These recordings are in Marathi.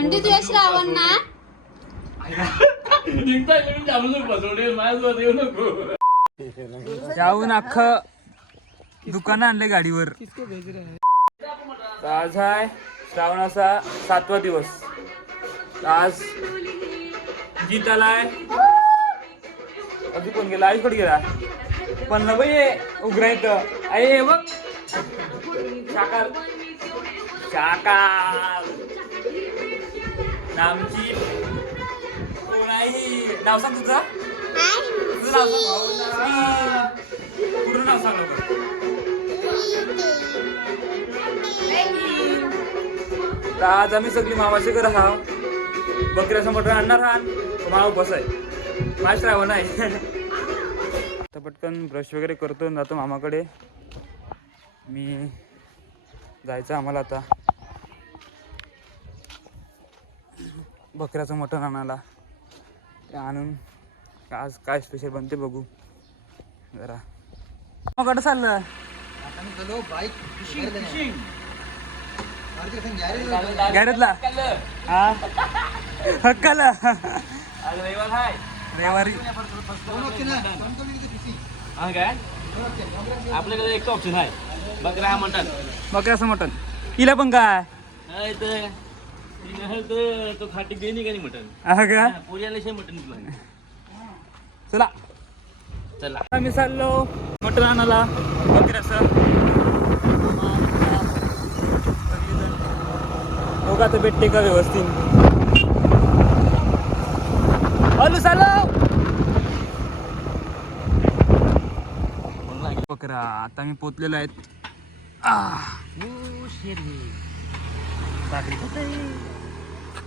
म्हणजे तुझ्या श्रावण ना जाऊन अख्ख माझ्यासोबत येऊ नको जाऊन दुकान आणले गाडीवर. आज आहे श्रावणाचा सातवा दिवस. आज जीत आलाय अजून कोण गेला? आयुष कुठे गेला. पण ना बाई उघडा इथं. आई हे बघ. शाकाल नामची कोणाही नाव सांग तुझं तुझं नाव सांग पूर्ण नाव सांग लवकर तर आज आम्ही सगळी मामाचे घर हा बकऱ्याचं मटण आणणार हा मामा उपवास आहे माझ श्रावण आहे आता पटकन ब्रश वगैरे करतो जातो मामाकडे. मी जायचं आम्हाला आता. बकऱ्याचं मटण आणायला. ते आणून आज काय स्पेशल बनते बघू. जरा. मामाकडे चाललं. गॅरेजला हा? हक्काला. आज रविवार हा आपल्याकडे एक ऑप्शन आहे. बकरा म्हणतात बकऱ्याचं मटण. हिला पण काय? तो खाटी का? नाही मटन हा का शे मटन चला. चला. आता मी चाललो मटण आणायला. बकऱ्याचं बघा तर भेटते का व्यवस्थित? हॅलो चाललो. बकरा आता मी पोचलेलो आहेत. आह,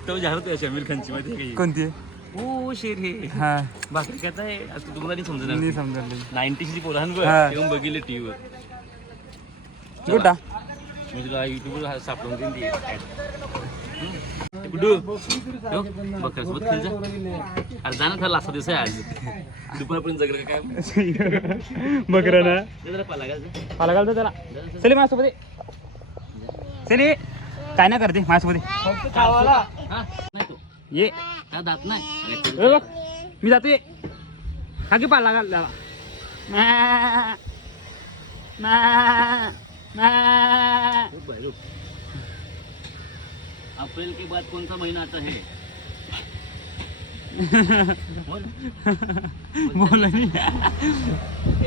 तो तुझ्या शमीर खानची माहिती आहे कोणती? ओ शेर हे हा. भाकरी काय आहे आज तू तुम्हाला नाही समजणार नाही समजले. नाईन्टीची पोरान हा. येऊन बघितले टीव्हीवर. गुड्डा मी तुला युट्यूबवर सापडून देईन ती. गुड्डू हो, बकऱ्यासोबत खेळ जा. अरे ना असा दिवस आहे आज. दुपारपर्यंत जगलं का काय? बकरा ना जा जरा पाला का जा. पाला घालतो त्याला. जा, जा. चले माझ्यासोबत ये. चले. काय नाही करते माझ्यासोबत ये. हा, नाही तो. ये. त्या दात नाही. ए बघ. मी जाते हा की पाला घाल त्याला. अप्रैल के बाद कौन सा महीना आता है? बोल. बोल नाही.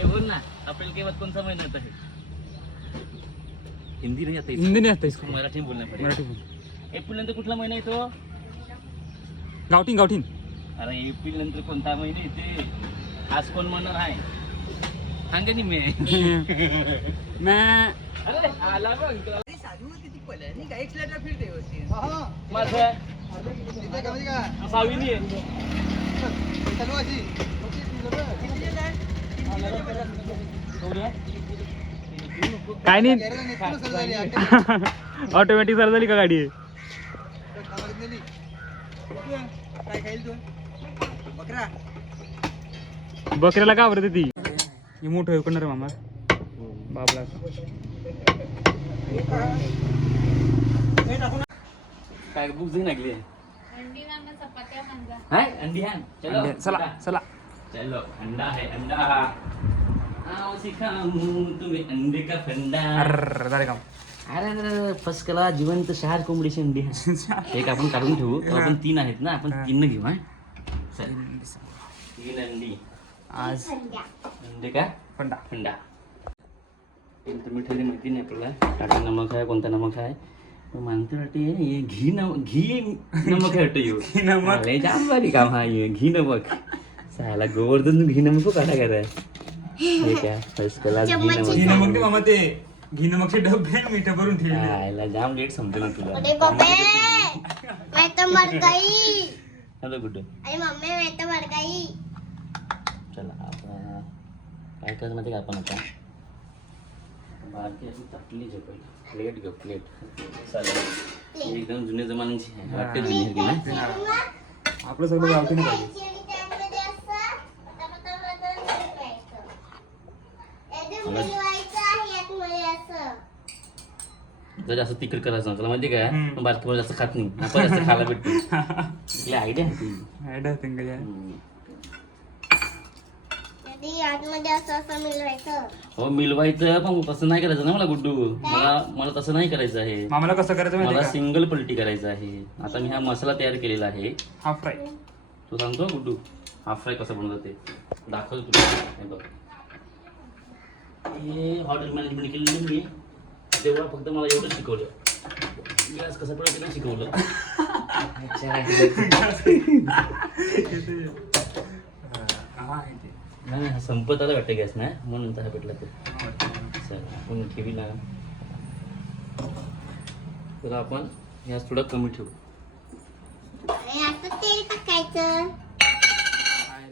बोल ना. अप्रैल के बाद कौन सा महीना आता है? हिंदी नहीं आता हिंदी नाही आता इसको. मराठी में बोलना पड़ेगा मराठी बोल एप्रिल नंतर कुठला महिना येतो? गावठीन गावठीन अरे एप्रिल नंतर कोणता महिना येते? आज कोण म्हणणार आहे? सांगा नि मी. म्या. अरे आला बघ माझं? सावीनी आहे. काय नाही. ऑटोमॅटिक चालू झाली का गाडी बकऱ्याला का आवडते ती? ही मोठं आहे कोण रे मामा? बाबला. काय बुक झी लागली? अंडी हाय है चलो. अंडे- चला चला. चलो. अंडा है अंडा आओ सिखाऊं तुम्हें अंडे का फंडा झाले काम अरे अरे फर्स्ट कला जिवंत शहर कोंबडीची अंडी आहे. एक आपण काढून ठेवू. आपण तीन आहेत ना आपण तीन घेऊ हा? चल. तीन अंडी आज अंडे. का? फंडा अंडा. तर मिठाई माहिती नाही आपल्याला. टाटा नमक आहे कोणता नमक आहे? मानतो वाटते हे घी नम घी नमक वाटतं ह्यो. घी नमक. लय जाम भारी काम हा हे घी नमक. साला गोवर्धन घी नमक काढा काय हे काय फर्स्ट क्लास घी घी नमक. नमक ते मामा ते? घी नमकचे डबे मीठ भरून ठेवले. जाम लेट समजेल ना तुला. अरे बाबे मैं तो मर गई हॅलो गुड्डू. अरे मम्मी मैं तो मर गई चला आता काय करायचं माहिती का आपण आता? बारकी अशी ताटली जे पहिला. प्लेट घेऊ प्लेट. चालेल एकदम जुन्या जमान्याची आहे. वाटते जुनी आपलं सगळं गावठी नाही पाहिजे आणि त्यामध्ये असं पटापटा पटापटा शिजवायचं. एकदम शिजवायचं आहे आतमध्ये असं जर जास्त तिखट करायचं तुला माहिती काय. पण पोरं जास्त खात नाही. आपण जास्त खायला भेटते आयडिया आहे ती Idea think या. हम्म. कधी आतमध्ये असं असं मिळवायचं? हो मिलवायचं. पण तसं नाही करायचं ना मला गुड्डू. मला मला तसं नाही करायचं आहे. मामाला कसं करायचं मला सिंगल पलटी करायचं आहे. आता मी हा मसाला तयार केलेला आहे. हाफ फ्राय तू सांगतो गुड्डू. हाफ फ्राय कसं बनवतं ते. दाखवतो तुला. हे बघ. हे हॉटेल मॅनेजमेंट केली नाही मी. तेव्हा फक्त मला एवढं शिकवलं. गॅस कसं पडतं नाही शिकवलं. अच्छा. हा आहे ते. नाही हा संपत आला वाटतं गॅस नाही? म्हणून तर हा भेटला ते. चल आपण ठेवीला तर आपण गॅस थोडा कमी ठेवू.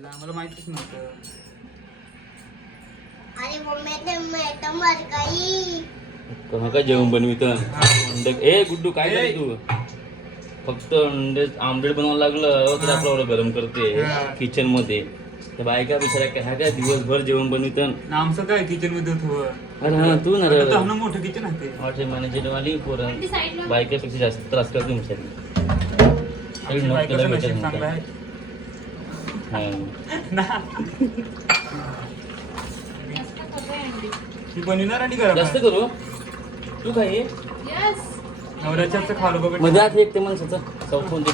आम्हाला माहितीच नव्हतं. अरे मम्मी ते कसा काय जेवण बनवित अंडे ए गुड्डू काय. करते तू? फक्त अंडे आमलेट बनवायला लागलं तर आपलं एवढं गरम करते. हा. किचनमध्ये त्या बायका बिचारा काय ह्या काय दिवसभर जेवण बनवित आमचं काय किचनमध्ये होतं? अरे हा तू ना हा मोठं किचन आहे ते. हॉटेल मॅनेजर वाली पोरं. बायकापेक्षा जास्त त्रास करते हुशारी आमच्या नोट बायकोचं केलं नशीब भेटेल चांगलं आहे. हा. ना. जास्त करतोय अंडी? ती बनविणार आणि जास्त करू? तू काय यस नवऱ्याच्या हातचं खावलं बघ. मध्ये आत एक ते माणसाचं चौकून दे.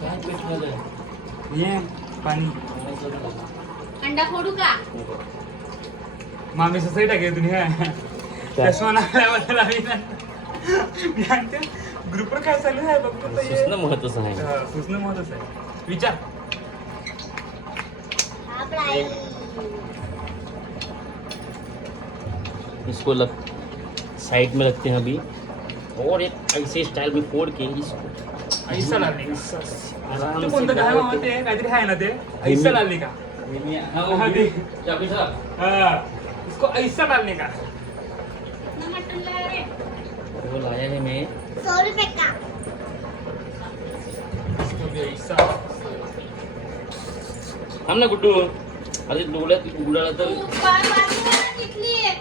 काय पीठ झालंय? ये पाणी. अंडा फोडू का? मामी ससई टाके तुम्ही चष्मा लागल्याबद्दल आम्ही ना. मी आणते. ग्रुपवर काय चालू आहे? बघतो तर ये. सुचणं महत्वाचं आहे. हा, सुचणं महत्वाचं आहे. विचार. इसको लग साइड में रखते हैं अभी। और एक ऐसे स्टाइल में फोड़ के इसको। ऐसा लालनी आराम ते से कोणतं काय डाल मामा के- ते। काहीतरी आहे ना ते ऐसा लालनी का। हाँ, वो हाँ, भी- दी। चाबी साहब, हा इसको ऐसा डालने का। ना मटन लाया रे वो लाया है मैं। सौ रुपये का। इसको भी ऐसा। थांब ना गुड्डू अरे डोळ्यात उघडाला तू तर बार बाजूला तिथली आहे.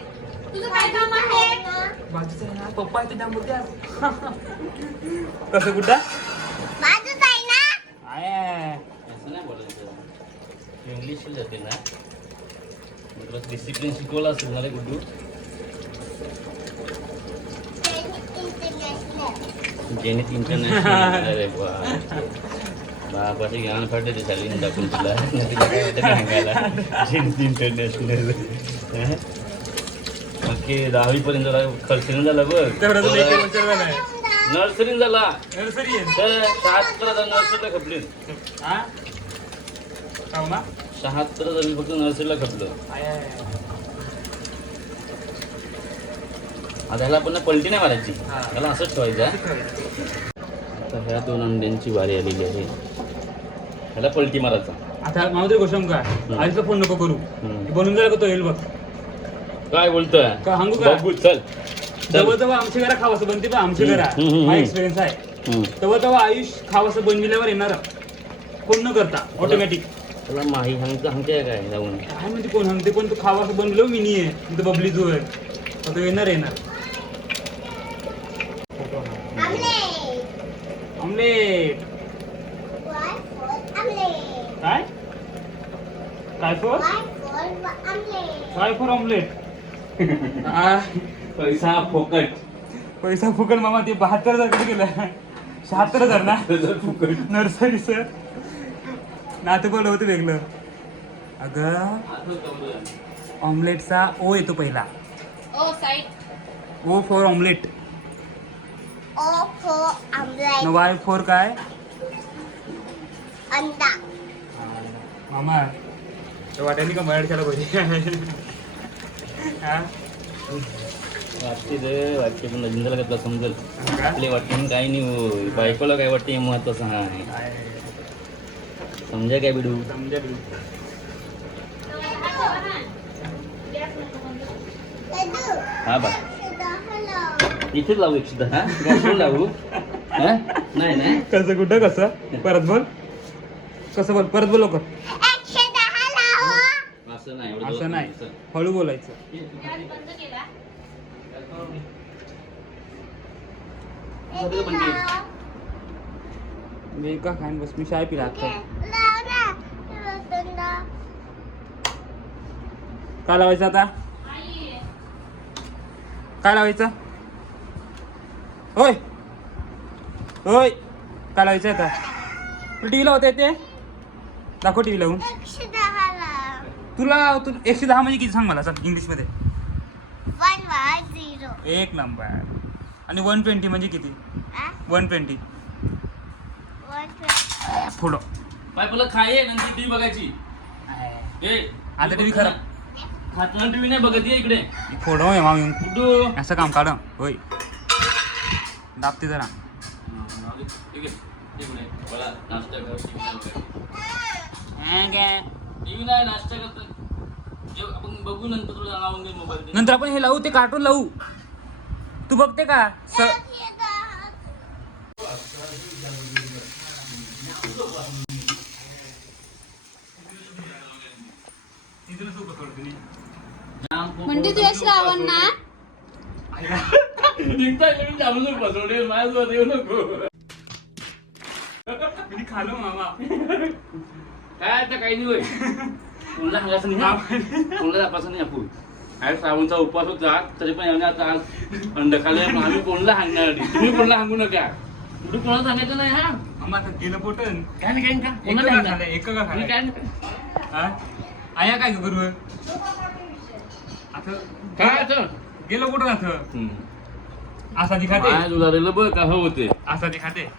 तुझं काय काम आहे बाजूचा आहे ना पप्पा आहे ते डांबोते कसं कुठं बाजूच आहे ना आहे असं नाही बोलायचं इंग्लिश जाते ना मग तुला डिसिप्लिन शिकवलं असेल ना रे गुड्डू इंटरनॅशनल जेनित इंटरनॅशनल अरे वा बापाचे ज्ञान फाटे ते चालली दाखवून तुला तुला काय वाटतं सांगायला जेनित इंटरनॅशनल ओके दहावी पर्यंत खर्चून झाला बघ. तेवढा तुला एक वर्ष झालाय नर्सरी झाला. नर्सरी तर शहात्तर हजार नर्सरीला खपले ना शहात्तर हजार मी फक्त नर्सरीला खपलं. आहे, आहे. आता ह्याला पण पलटी नाही मारायची. त्याला असंच ठेवायचं. आता ह्या दोन अंड्यांची वारी आलेली आहे. ह्याला पलटी मारायचा. आता मला तरी गोष्ट काय आईचा फोन नको करू. बनून जायला का तो येईल बघ. काय बोलतोय? का सांगू का? बघू चल. तेव्हा तेव्हा आमच्या घरा खावासं बनते बा आमच्या घरा हम्म, हम्म, हा हम्म. एक्सपिरियन्स आहे. हम्म. तेव्हा तेव्हा आयुष खावासं बनविल्यावर येणार. कोण न करता ऑटोमॅटिक त्याला माही सांगतं सांगते काय जाऊन? काय म्हणते कोण सांगते कोण तू खावासं बनवलं मिनी आहे तिथं बबली जो आहे. आता तो येणार येणार. Omelette omelette Y for omelette काय? काय फोर वाय फोर आमलेट काय फोर ऑमलेट पैसा फोकट. पैसा फुकट मामा ते बहात्तर हजार किती गेलं शहात्तर हजार ना? Nursery sir. नातं बोल होतं वेगळं? अगं ऑमलेटचा ओ येतो पहिला. O side O for omelette O for omelette Y for काय? अंडा. मामा वाटायला का मराठीला पाहिजे? वाटते रे वाटते. पण जिंदाला काय तुला समजेल? आपले वाटते काही नाही हो. बायकोला काय वाटते हे महत्वाचं? हा. आहे काय? समजा काय बिडू? समजा हा बा. इथेच लावू एक सुद्धा हा? घासून लावू. हा? नाही नाही. कसं कुठं कसं? परत बोल. कसं बोल? परत बोल लवकर. असं नाही एवढं असं नाही. हळू बोलायचं. गॅस बंद केला. सगळं बंद केलं. मी का खाईन बस मी शाय पिला आता. काय लावायचं आता? काय लावायचं? होय. होय. काय लावायचं आता? टी व्ही लावता येते? दाखव टी व्ही लावून. तुला तू एकशे दहा म्हणजे किती सांग मला? सांग इंग्लिशमध्ये. One one zero. एक नंबर. आणि वन ट्वेंटी म्हणजे किती? One twenty. पुढं बाय पहिलं खाये नंतर टीव्ही बघायची. ए आता TV खराब. खाताना टीव्ही नाही बघत ये इकडे. फोडो आहे मामी. कुठू? असं काम काढ. होय. दाबते जरा. ठीक आहे. इकडे मला नाश्ता कर टीव्ही नाही नाश्ता करतो. जे आपण बघू नंतर तुला लावून दे मोबाईल नंतर आपण हे लावू ते कार्टून लावू. तू बघते का? स म्हणजे तुझ्या श्रावण ना? निघता माझ्यासोबत येऊ नको. मी खालो मामा. काय आता काही नाही होय. कोणाला सांगायचं नाही. हा? कोणाला नाही आपण काय श्रावणचा उपवास होता तरी पण याने आता आज अंड खाल्ले पण आम्ही कोणाला सांगणार नाही तुम्ही कोणाला सांगू नका. कुठे कोणाला सांगायचं नाही हा? मामा आता गेलं पोटन काय नाही काय नाही कोणाला सांगणार? एक का मी खाल्लंय? काय नाही. हा? आया काय करू आता काय आता? गेलो कुठं आता? हम्म. असा ती खाते. माया दुलारेला बघ का होते असा ती खाते.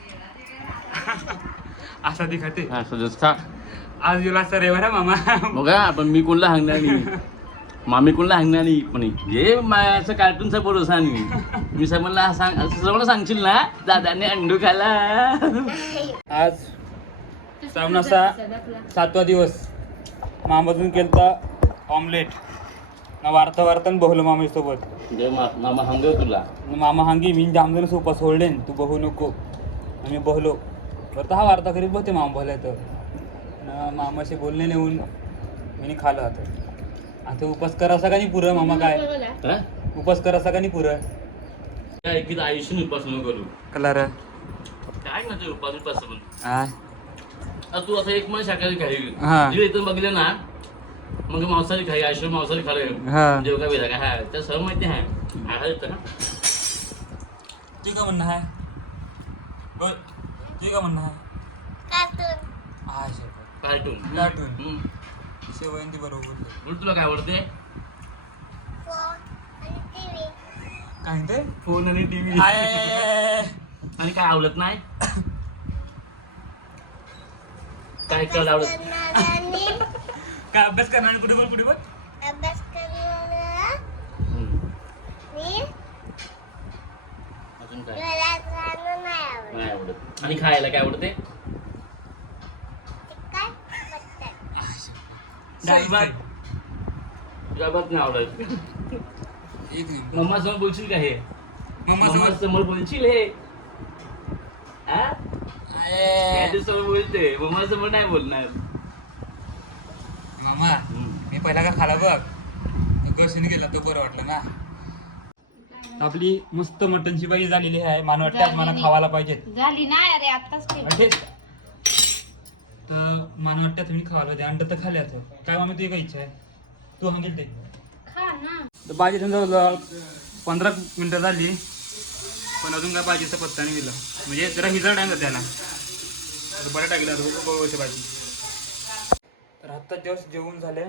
असा ती खाते. हा सजस खा. आज गेला रविवार आहे मामा बघा पण मी कोणाला सांगणार नाही? मामी कोणाला सांगणार नाही? पण हे मा- असं कार्टूनचा भरोसा नाही मी समजला सांग सर्वांना सांगशील ना? दादाने अंडू खाला. आज श्रावणाचा सातवा दिवस. मामातून केलता ऑमलेट ना वार्ता वार्तान बहलो मामी सोबत जय मा- मामा हंग तुला. मामा हांगी मी जामजण सोपा सोडलेन. तू बहू नको. आम्ही बहलो. बरं हा वार्ता करीत बघते मामा भल्या तर मामाशी बोलणे नेऊन मी खालं आता आता उपास करा का नाही पुरं मामा काय? हा? उपास करा का नाही पुरं. काय की आयुष्य उपास नको करू. कलर. काय म्हणते उपास उपास म्हणून? हा आता तू असं एक महिना शाकाहारी खाईल हा. तिकडे इथं बघलं ना मग मांसाहारी खाई आयुष्य मांसाहारी खाल्लं हा. जेव का वेळा काय हाय त्या सर्व माहिती आहे. हा येतं ना. का म्हणणं आहे. होय तुझं का म्हणणं आहे. कार्टून शेवट कार्टून कार्टून. हम्म. शेवंती बरोबर. उलट तुला काय आवडते? फोन आणि टीव्ही काय म्हणते? फोन आणि टीव्ही आय आणि काय आवडत नाही? काय काय आवडत? काय अभ्यास करणार आणि कुठे बोल कुठे बोल? हम्म. अजून काय? घरात राहणं नाही आवडत नाही आवडत. आणि खायला काय आवडते ते काय एक मिनिट. मम्मा समोर बोलशील का हे मम्मा समोर- बोलशील हे हा? समोर बोलते मम्मा समोर नाही बोलणार मामा. मी पहिला का खाला बघ. कशीने गेला तो बरं वाटलं ना. आपली मस्त मटनची भाजी झालेली आहे. मला वाटतं आज मला. खावायला पाहिजेत झाली ना अरे. अठेच तर मला वाटतं तुम्ही खावायला पाहिजे अंड तर खाल्या तर काय मामी तुझी काय इच्छा आहे? तू सांगेल ते. खा ना. तर भाजी समजा पंधरा मिनटं झाली. पण अजून काय भाजीचा पत्ता नाही दिला. म्हणजे जरा हिजळ टाइम त्याला. बरं टाकलं. बघूची भाजी. तर आत्ता जस्ट जेवण झाले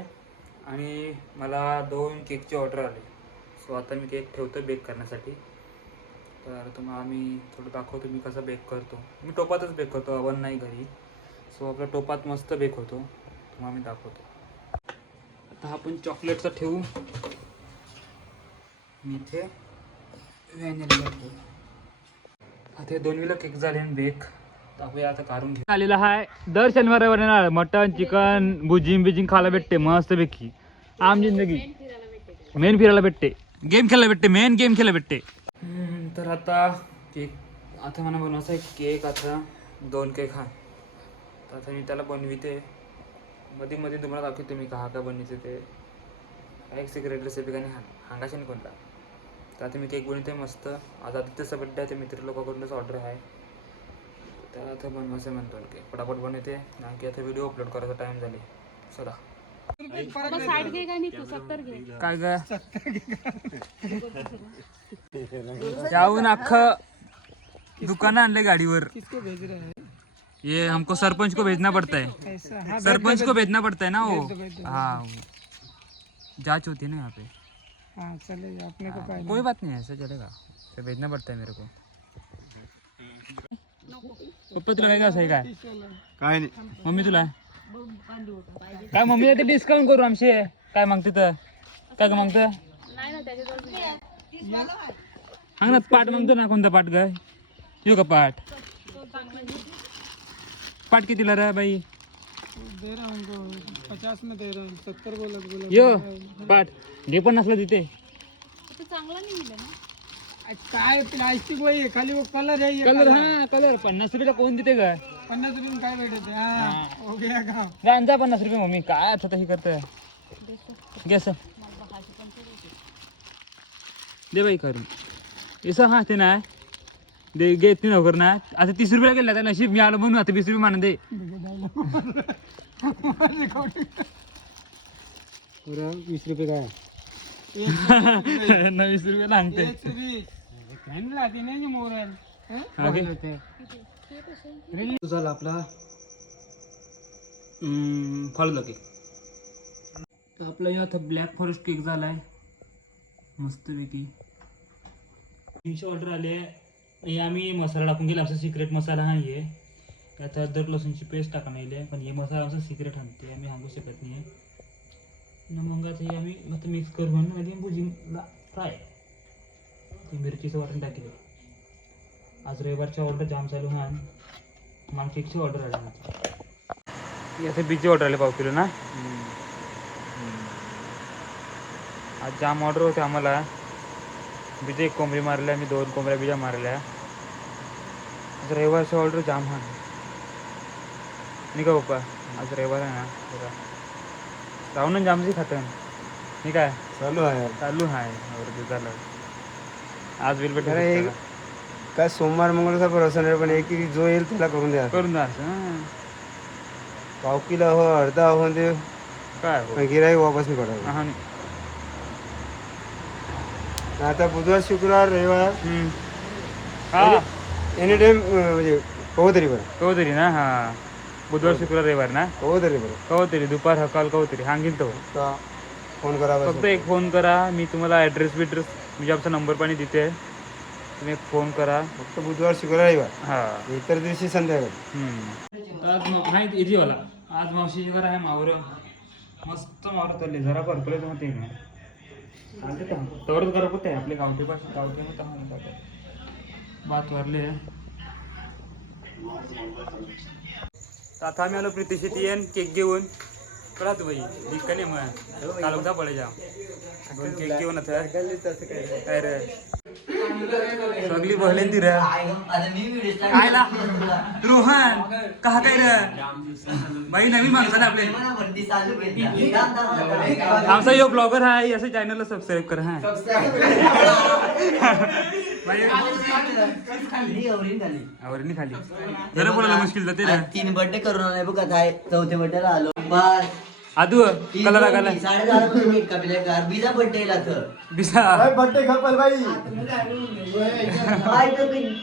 आणि मला दोन केकची ऑर्डर आली. सो आता मी केक ठेवतो बेक करण्यासाठी. तर तुम्हाला आम्ही थोडं दाखवतो मी कसं बेक करतो. मी टोपातच बेक करतो. अवन नाही घरी. सो आपल्या टोपात मस्त बेक होतो. तुम्हाला आम्ही दाखवतो. आता आपण चॉकलेटचं ठेवू. मी इथे व्हॅनिला ठेवू आता दोन किलो केक झाले आणि बेक आता काढून घेऊ. आलेला आहे दर शनिवार येणार. मटन चिकन भुजिंग बिजिंग खायला भेटते. मस्त पैकी. आम जिंदगी. मेन फिरायला भेटते. गेम खेळायला भेटते. मेन गेम खेळायला भेटते. तर आता केक आता मला बनवायचा केक आता दोन केक हा. आता मी त्याला बनविते. मध्ये मध्ये तुम्हाला दाखवतो मी कहा का बनवायचं ते. एक सिक्रेट रेसिपी काही हांगाशी नाही कोणता. तर आता मी केक बनवते मस्त. आज आदित्यचा बड्डे आहे ते मित्र लोकांकडूनच ऑर्डर आहे. तर आता बनवायचं म्हणतो केक पटापट बनवते. की आता व्हिडिओ अपलोड करायचा टाईम झाले. चला. साईड घे का नाही तू सत्तर घे काय काय जाऊन अख्खं दुकान आणले गाडीवर. ये हमको सरपंच को भेजना पड़ता है। सरपंच को भेजना पड़ता है ना वो? हाँ। जाँच होती है ना यहाँ पे। हाँ अपने को हाँ, कोई बात नहीं ऐसा चलेगा। तो भेजना पड़ता है मेरे को। पप्पा तुला काय काय काय काय नाही? मम्मी तुला काय मम्मी ते डिस्काउंट करू आमचे काय मागते तर काय का मागतं नाही ना त्याच्याजवळ सांग ना पाठ मागतो ना कोणता पाठ काय येऊ का पाठ। पाठ कितीला रे बाई? दे रहा हमको पचास में दे रहा हूँ सत्तर बोला बोला यो पाठ. घे पण नसलं तिथे. ते चांगला नाही मिळलं ना? काय प्लास्टिक वही आहे खाली वो कलर है ये कलर हा कलर पन्नास रुपयाला कोण देते का पन्नास रुपये में काय भेटत है हाँ. हो गया काम. गांजा जा पन्नास रुपये मम्मी. काय आता हे करत गॅस. दे बाई करून. असं हा ते ना? दे घेत नाही लवकर ना. आता तीस रुपयाला गेला तर नशीब मी आलो म्हणून आता वीस रुपये मान दे. पूरा वीस रुपये का न वीस रुपये लागते एक सौ बीस फॅन लाते नाही मोबाईल झाला आपला फळलं केक तर आपला आता ब्लॅक फॉरेस्ट केक झालाय. मस्तपैकी. तीनशे ऑर्डर आले. हे आम्ही मसाला टाकून गेला आमचा सिक्रेट मसाला हा हे. त्यात अदरक लसूणची पेस्ट टाकून येईल. पण हे मसाला आमचा सिक्रेट आणते आम्ही सांगू शकत नाही. न मग आता हे आम्ही मस्त मिक्स करून आधी भुजिंगला फ्राय ते मिरचीचं वाटण टाकले. आज रविवारची ऑर्डर जाम चालू हा मला केकची ऑर्डर आली माझी याचे ऑर्डर आले पाव किलो ना? आज जाम ऑर्डर होते आम्हाला. बीजे एक कोंबडी मारल्या मी दोन कोंबड्या बिजा मारल्या. आज रविवारची ऑर्डर जाम हा नाही का पप्पा. आज रविवार आहे ना. बघा राहून जामची खातं नाही काय चालू आहे. चालू आहे. झालं. आज बिल भेट अरे एक- काय सोमवार मंगळवारचा भरोसा नाही पण एक जो येईल त्याला करून द्या. करून हां. पाव किलो हो अर्धा हो दे काय हो? गिराईक वापस नाही नाही. आता बुधवार शुक्रवार रविवार. हा. एनी टाइम म्हणजे कहो तरी बरं कहो तरी ना हा बुधवार शुक्रवार रविवार ना कहो तरी बरं कहो तरी दुपार हकाल कहो तरी सांगेल तो का फोन करा बस फक्त एक फोन करा मी तुम्हाला ॲड्रेस बिड्रेस म्हणजे आमचा नंबर पण देते तुम्ही एक फोन करा फक्त बुधवार शुक्रवार रविवार हा इतर दिवशी संध्याकाळी. आज मा- नाही इथे वाला आज मावशी घर आहे मावर मस्त मावर चालले जरा भरपूर होते ना चालते का तवरच करा कुठे आपले गावठी पाशी गावठी जातं. भात वरले तर आता आम्ही आलो प्रीती शेती येईन केक घेऊन. करा तू बाई दिक्कत मग. काल उद्या पडे जा दोन केक घेऊन आता. काय रे सगळी बहलेन ती काय ला रोहन कहा काय रे? बाई नवीन माणसाने ना आपले. आमचा यो ब्लॉगर हा असं चॅनलला सबस्क्राईब करा हा. आवरणी खाली. जरा बोलायला मुश्किल जाते तीन बर्थडे करून आलाय बघ चौथे चौथ्या बर्थडेला आलो. बस. आदू कला लागाला साडे दहा रुपये केक कापले का तर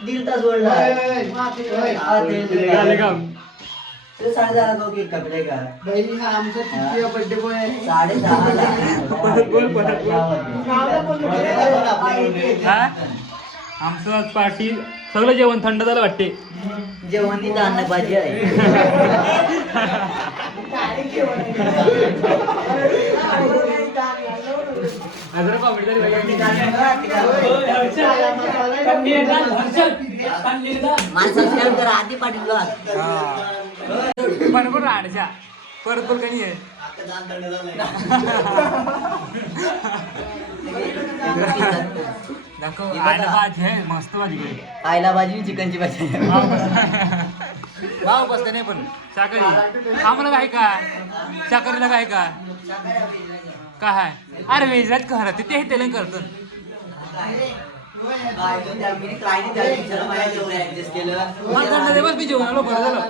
दीड तास ओढला केक कापले आमचं आज पार्टी सगळं जेवण थंड झालं वाटते. जेवण अन्न भाजी आहे. आधी बघ हा. बरोबर आडशा. परत काही आहे. दाखव आयला भाजी आहे मस्त भाजी. आईला भाजी चिकनची भाजी भाव बसते नाही पण शाकाहारी आम्हाला काय काय शाकाहारीला काय काय काय आहे अरे वेजराज करा ते ते तेलंग करतो मला दंड दे बस मी जेवण आलो बरं झालं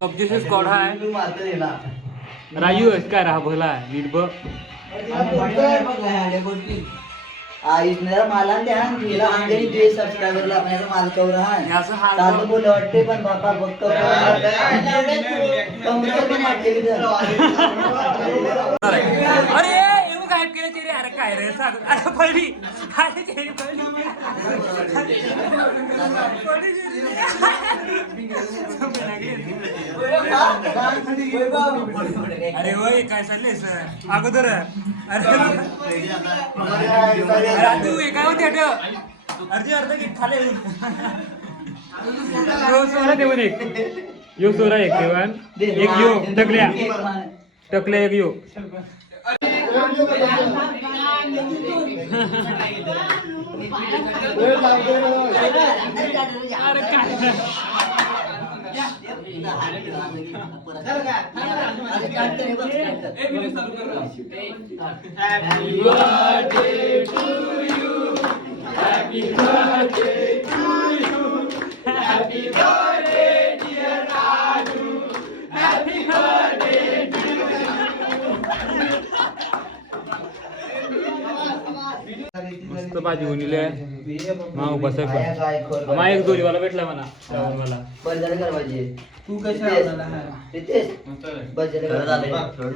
मी स्कॉड आहेस काय राहा भला नीट बघ मला ध्यान गेला अंजनी द्वे सबस्क्रायबरला आपल्याला माल कवर आणि हा असं हा चालू बोल वाटते पण बापा. अरे येऊ काय केलं ते रे अरे काय रे सांग अरे पडली अरे ते पडली पडली अरे होय काय चाललंय सर? अगोदर. तू हे काय होते अट अर्धी अर्ध घे खाले यो सोरा. एक. यो सोरा एक देवान. एक यो टकल्या. टकल्या एक यो. अरे काय? मस्त भाजी बनवली आहे माव बसाय पण मा एक भेटला मला. कर तू कशी रितेश. झालं कर.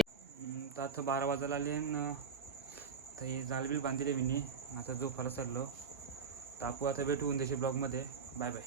तर आता बारा वाजायला आले न तर हे जालबील बांधले मी आता झोपायला चाललो. तर आपण आता भेटू उद्याच्या ब्लॉगमध्ये. Bye bye.